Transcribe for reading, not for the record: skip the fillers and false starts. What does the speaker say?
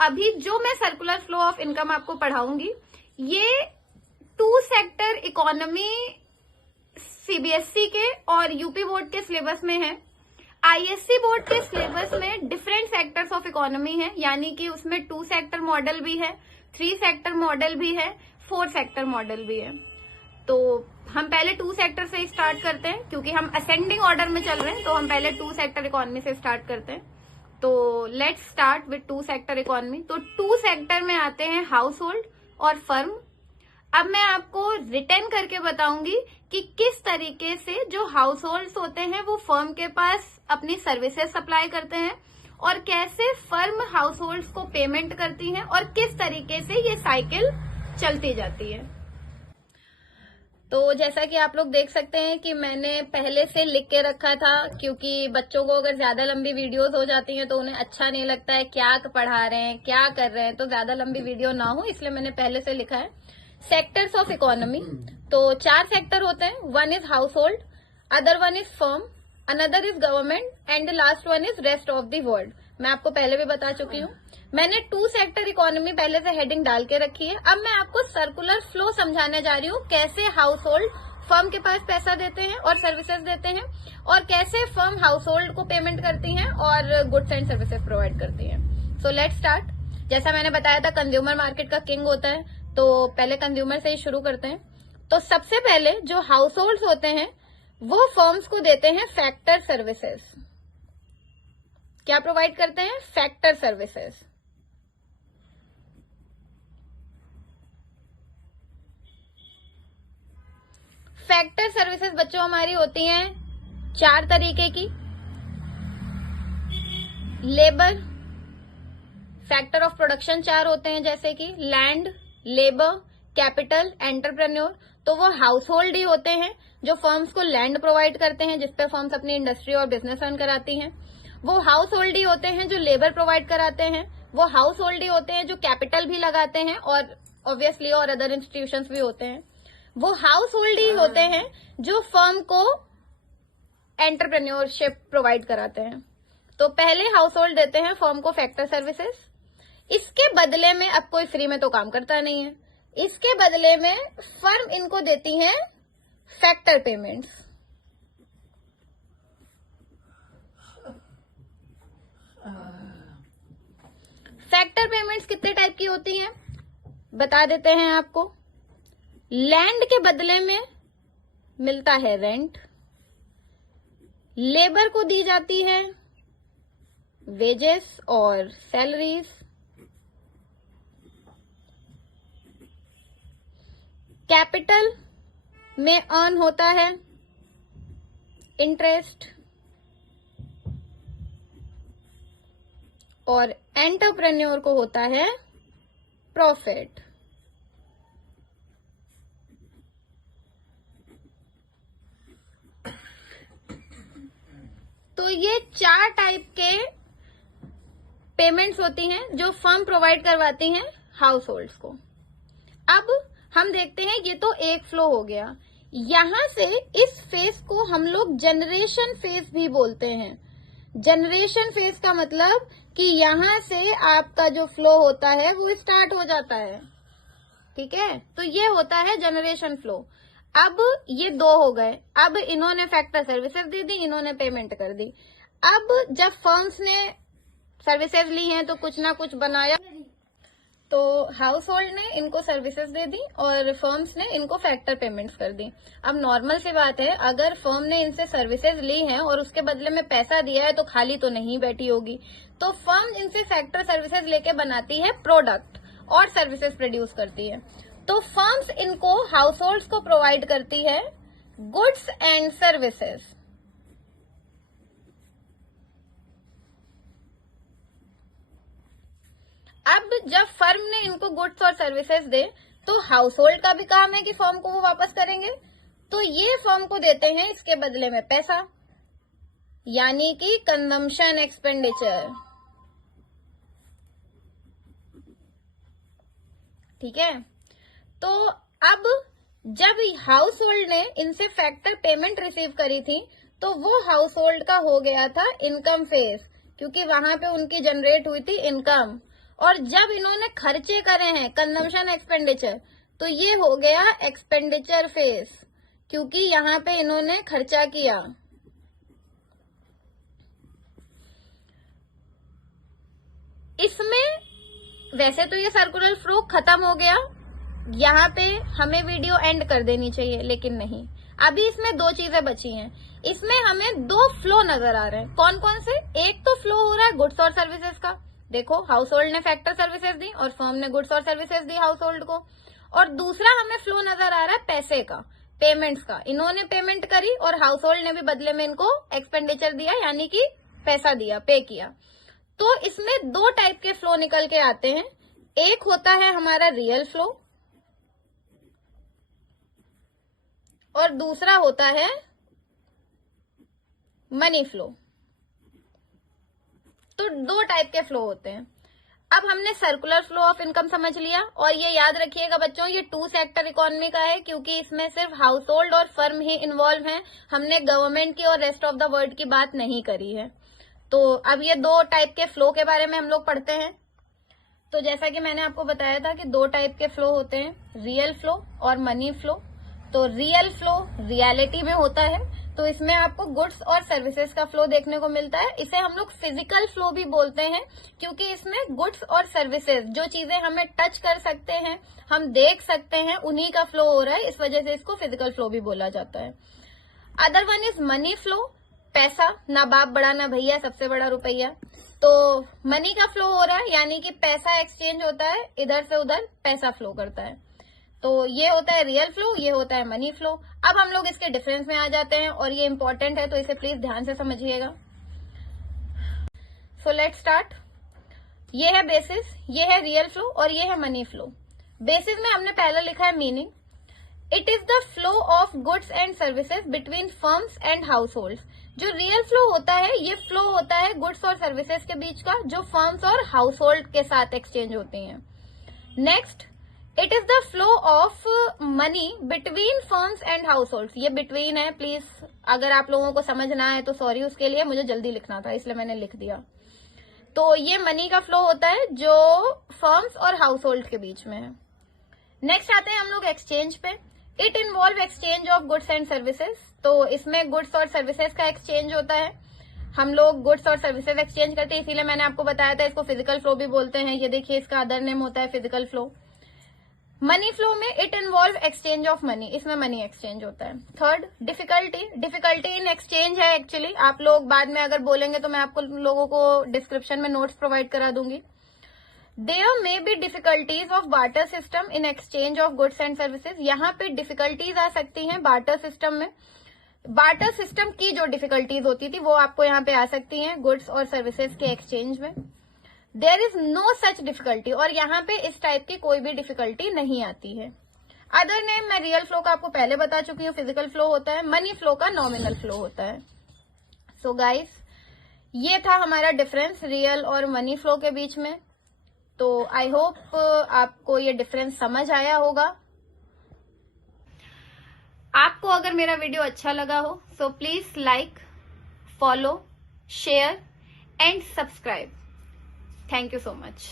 अभी जो मैं सर्कुलर फ्लो ऑफ इनकम आपको पढ़ाऊंगी ये 2 सेक्टर इकोनॉमी सीबीएसई के और यूपी बोर्ड के सिलेबस में है। आईएससी बोर्ड के सिलेबस में डिफरेंट सेक्टर्स ऑफ इकोनॉमी है, यानी कि उसमें 2 सेक्टर मॉडल भी है, 3 सेक्टर मॉडल भी है, 4 सेक्टर मॉडल भी है। तो हम पहले 2 सेक्टर से स्टार्ट करते हैं, क्योंकि हम असेंडिंग ऑर्डर में चल रहे हैं, तो हम पहले 2 सेक्टर इकोनॉमी से स्टार्ट करते हैं। तो let's start with 2 sector economy. तो 2 सेक्टर में आते हैं हाउस होल्ड और फर्म। अब मैं आपको रिटर्न करके बताऊंगी कि किस तरीके से जो हाउस होल्ड होते हैं वो फर्म के पास अपनी सर्विसेज सप्लाई करते हैं और कैसे फर्म हाउस होल्ड को पेमेंट करती है और किस तरीके से ये साइकिल चलती जाती है। तो जैसा कि आप लोग देख सकते हैं कि मैंने पहले से लिख के रखा था, क्योंकि बच्चों को अगर ज्यादा लंबी वीडियोस हो जाती हैं तो उन्हें अच्छा नहीं लगता है, क्या पढ़ा रहे हैं क्या कर रहे हैं, तो ज्यादा लंबी वीडियो ना हो इसलिए मैंने पहले से लिखा है। सेक्टर्स ऑफ इकोनॉमी, तो 4 सेक्टर होते हैं। 1 is house hold, other 1 is firm, another is government and the last 1 is rest of the world. मैं आपको पहले भी बता चुकी हूँ। मैंने 2 सेक्टर इकोनॉमी पहले से हेडिंग डाल के रखी है। अब मैं आपको सर्कुलर फ्लो समझाने जा रही हूँ, कैसे हाउस होल्ड फर्म के पास पैसा देते हैं और सर्विसेज देते हैं और कैसे फर्म हाउस होल्ड को पेमेंट करती हैं और गुड्स एंड सर्विसेज प्रोवाइड करती हैं। So let's start. जैसा मैंने बताया था कंज्यूमर मार्केट का किंग होता है, तो पहले कंज्यूमर से ही शुरू करते हैं। तो सबसे पहले जो हाउस होल्ड होते हैं वो फर्म्स को देते हैं फैक्टर सर्विसेज। क्या प्रोवाइड करते हैं? Factor services. फैक्टर सर्विसेज बच्चों हमारी होती हैं 4 तरीके की। लेबर, फैक्टर ऑफ प्रोडक्शन 4 होते हैं, जैसे कि लैंड, लेबर, कैपिटल, एंटरप्रेन्योर। तो वो हाउस होल्ड ही होते हैं जो फर्म्स को लैंड प्रोवाइड करते हैं जिसपे फर्म्स अपनी इंडस्ट्री और बिजनेस रन कराती हैं। वो हाउस होल्ड ही होते हैं जो लेबर प्रोवाइड कराते हैं। वो हाउस होल्ड ही होते हैं जो कैपिटल भी लगाते हैं और ऑब्वियसली और अदर इंस्टीट्यूशंस भी होते हैं। वो हाउस होल्ड ही होते हैं जो फर्म को एंटरप्रेन्योरशिप प्रोवाइड कराते हैं। तो पहले हाउस होल्ड देते हैं फर्म को फैक्टर सर्विसेज। इसके बदले में, अब कोई फ्री में तो काम करता नहीं है, इसके बदले में फर्म इनको देती है फैक्टर पेमेंट्स। फैक्टर पेमेंट्स कितने टाइप की होती हैं बता देते हैं आपको। लैंड के बदले में मिलता है रेंट, लेबर को दी जाती है वेजेस और सैलरीज, कैपिटल में अर्न होता है इंटरेस्ट और एंटरप्रेन्योर को होता है प्रॉफिट। तो ये 4 टाइप के पेमेंट्स होती हैं जो फर्म प्रोवाइड करवाती हैं हाउस होल्ड्स को। अब हम देखते हैं, ये तो एक फ्लो हो गया। यहां से इस फेज को हम लोग जनरेशन फेज भी बोलते हैं। जनरेशन फेज का मतलब कि यहां से आपका जो फ्लो होता है वो स्टार्ट हो जाता है, ठीक है। तो ये होता है जनरेशन फ्लो। अब ये 2 हो गए। अब इन्होंने फैक्टर सर्विसेज दे दी, इन्होंने पेमेंट कर दी। अब जब फर्म्स ने सर्विसेज ली हैं तो कुछ ना कुछ बनाया, तो हाउस होल्ड ने इनको सर्विसेज दे दी और फर्म्स ने इनको फैक्टर पेमेंट्स कर दी। अब नॉर्मल सी बात है, अगर फर्म ने इनसे सर्विसेज ली हैं और उसके बदले में पैसा दिया है तो खाली तो नहीं बैठी होगी। तो फर्म इनसे फैक्टर सर्विसेज लेके बनाती है प्रोडक्ट और सर्विसेज प्रोड्यूस करती है। तो फर्म्स इनको हाउस होल्ड्स को प्रोवाइड करती है गुड्स एंड सर्विसेज। अब जब फर्म ने इनको गुड्स और सर्विसेज दे तो हाउस होल्ड का भी काम है कि फर्म को वो वापस करेंगे। तो ये फर्म को देते हैं इसके बदले में पैसा, यानी कि कंजम्पशन एक्सपेंडिचर, ठीक है। तो अब जब हाउस होल्ड ने इनसे फैक्टर पेमेंट रिसीव करी थी तो वो हाउस होल्ड का हो गया था इनकम फेज, क्योंकि वहां पे उनकी जनरेट हुई थी इनकम। और जब इन्होंने खर्चे करे हैं कंजम्पशन एक्सपेंडिचर, तो ये हो गया एक्सपेंडिचर फेज, क्योंकि यहाँ पे इन्होंने खर्चा किया। इसमें वैसे तो ये सर्कुलर फ्लो खत्म हो गया, यहाँ पे हमें वीडियो एंड कर देनी चाहिए, लेकिन नहीं, अभी इसमें दो चीजें बची हैं। इसमें हमें दो फ्लो नजर आ रहे हैं। कौन कौन से? एक तो फ्लो हो रहा है गुड्स और सर्विसेज का, देखो हाउस होल्ड ने फैक्टर सर्विसेज दी और फर्म ने गुड्स और सर्विसेज दी हाउस होल्ड को। और दूसरा हमें फ्लो नजर आ रहा है पैसे का, पेमेंट्स का। इन्होंने पेमेंट करी और हाउस होल्ड ने भी बदले में इनको एक्सपेंडिचर दिया, यानी कि पैसा दिया, पे किया। तो इसमें दो टाइप के फ्लो निकल के आते हैं। एक होता है हमारा रियल फ्लो और दूसरा होता है मनी फ्लो। तो दो टाइप के फ्लो होते हैं। अब हमने सर्कुलर फ्लो ऑफ इनकम समझ लिया, और ये याद रखिएगा बच्चों, ये टू सेक्टर इकोनॉमी का है, क्योंकि इसमें सिर्फ हाउस होल्ड और फर्म ही इन्वॉल्व हैं। हमने गवर्नमेंट की और रेस्ट ऑफ द वर्ल्ड की बात नहीं करी है। तो अब ये दो टाइप के फ्लो के बारे में हम लोग पढ़ते हैं। तो जैसा कि मैंने आपको बताया था कि दो टाइप के फ्लो होते हैं, रियल फ्लो और मनी फ्लो। तो रियल फ्लो रियलिटी में होता है, तो इसमें आपको गुड्स और सर्विसेज का फ्लो देखने को मिलता है। इसे हम लोग फिजिकल फ्लो भी बोलते हैं, क्योंकि इसमें गुड्स और सर्विसेज, जो चीजें हमें टच कर सकते हैं, हम देख सकते हैं, उन्हीं का फ्लो हो रहा है, इस वजह से इसको फिजिकल फ्लो भी बोला जाता है। Other one is money flow, पैसा, ना बाप बड़ा ना भैया, सबसे बड़ा रुपया। तो मनी का फ्लो हो रहा है, यानी कि पैसा एक्सचेंज होता है, इधर से उधर पैसा फ्लो करता है। तो ये होता है रियल फ्लो, ये होता है मनी फ्लो। अब हम लोग इसके डिफरेंस में आ जाते हैं, और ये इंपॉर्टेंट है, तो इसे प्लीज ध्यान से समझिएगा। So let's start. ये है बेसिस, ये है रियल फ्लो और ये है मनी फ्लो। बेसिस में हमने पहले लिखा है meaning, it is the flow of goods and services between firms and house hold. जो रियल फ्लो होता है, ये फ्लो होता है गुड्स और सर्विसेज के बीच का, जो फर्म्स और हाउस होल्ड के साथ एक्सचेंज होती हैं। Next, it is the flow of money between firms and house hold. ये बिटवीन है, प्लीज अगर आप लोगों को समझ ना आए तो सॉरी, उसके लिए मुझे जल्दी लिखना था इसलिए मैंने लिख दिया। तो ये मनी का फ्लो होता है जो फर्म्स और हाउस होल्ड के बीच में है। नेक्स्ट आते हैं हम लोग एक्सचेंज पे। It involve exchange of goods and services. तो इसमें गुड्स और सर्विसेज का एक्सचेंज होता है, हम लोग गुड्स और सर्विसेज एक्सचेंज करते हैं, इसीलिए मैंने आपको बताया था इसको फिजिकल फ्लो भी बोलते हैं। ये देखिए, इसका अदर नेम होता है फिजिकल फ्लो। मनी फ्लो में it involve exchange of money, इसमें मनी एक्सचेंज होता है। Third, difficulty. Difficulty in exchange है एक्चुअली, आप लोग बाद में अगर बोलेंगे तो मैं आपको लोगों को डिस्क्रिप्शन में नोट्स प्रोवाइड करा दूंगी। There may be difficulties of barter system in exchange of goods and services. यहाँ पे डिफिकल्टीज आ सकती हैं बार्टर सिस्टम में। बार्टर सिस्टम की जो डिफिकल्टीज होती थी वो आपको यहाँ पे आ सकती हैं गुड्स और सर्विसेज के एक्सचेंज में। There is no such difficulty, और यहाँ पे इस टाइप की कोई भी डिफिकल्टी नहीं आती है। अदर नेम मैं रियल फ्लो का आपको पहले बता चुकी हूँ, फिजिकल फ्लो होता है। मनी फ्लो का नॉमिनल फ्लो होता है। सो गाइस, ये था हमारा डिफरेंस रियल और मनी फ्लो के बीच में। तो आई होप आपको ये डिफरेंस समझ आया होगा। आपको अगर मेरा वीडियो अच्छा लगा हो so please like, follow, share and subscribe. Thank you so much.